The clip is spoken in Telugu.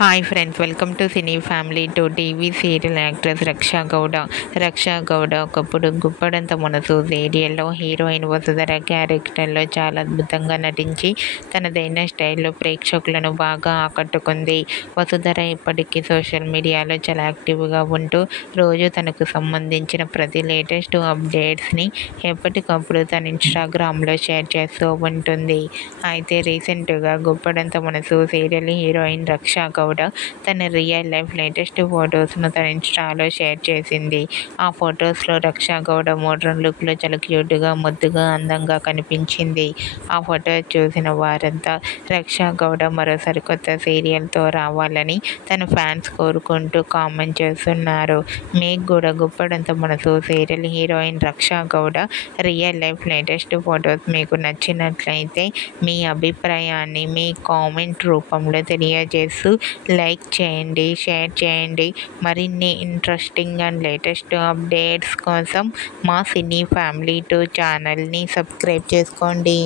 Hi friends, welcome to cine family to TV serial actress Raksha Gowda. Raksha Gowda ఒకప్పుడు గుప్పడంత మనసు సీరియల్లో హీరోయిన్ వసుధర క్యారెక్టర్లో చాలా అద్భుతంగా నటించి తనదైన స్టైల్లో ప్రేక్షకులను బాగా ఆకట్టుకుంది. వసుధర ఇప్పటికీ సోషల్ మీడియాలో చాలా యాక్టివ్గా ఉంటూ రోజు తనకు సంబంధించిన ప్రతి లేటెస్ట్ అప్డేట్స్ని ఎప్పటికప్పుడు తన ఇన్స్టాగ్రామ్లో షేర్ చేస్తూ ఉంటుంది. అయితే రీసెంట్గా గుప్పడంత మనసు సీరియల్ హీరోయిన్ రక్షా గౌడ తన రియల్ లైఫ్ లేటెస్ట్ ఫొటోస్ను తన ఇన్స్టాలో షేర్ చేసింది. ఆ ఫొటోస్లో రక్షా గౌడ మోడ్రన్ లుక్లో చాలా క్యూట్గా, ముద్దుగా, అందంగా కనిపించింది. ఆ ఫొటో చూసిన వారంతా రక్షా గౌడ మరో సరికొత్త సీరియల్తో రావాలని తన ఫ్యాన్స్ కోరుకుంటూ కామెంట్ చేస్తున్నారు. మీకు కూడా Guppedantha Manasu serial heroine Raksha Gowda real life latest photos మీకు నచ్చినట్లయితే మీ అభిప్రాయాన్ని మీ కామెంట్ రూపంలో తెలియజేస్తూ లైక్ చేయండి, షేర్ చేయండి. మరిన్ని ఇంట్రెస్టింగ్ అండ్ లేటెస్ట్ అప్డేట్స్ కోసం మా సినీ ఫ్యామిలీ 2 ఛానల్ని సబ్స్క్రైబ్ చేసుకోండి.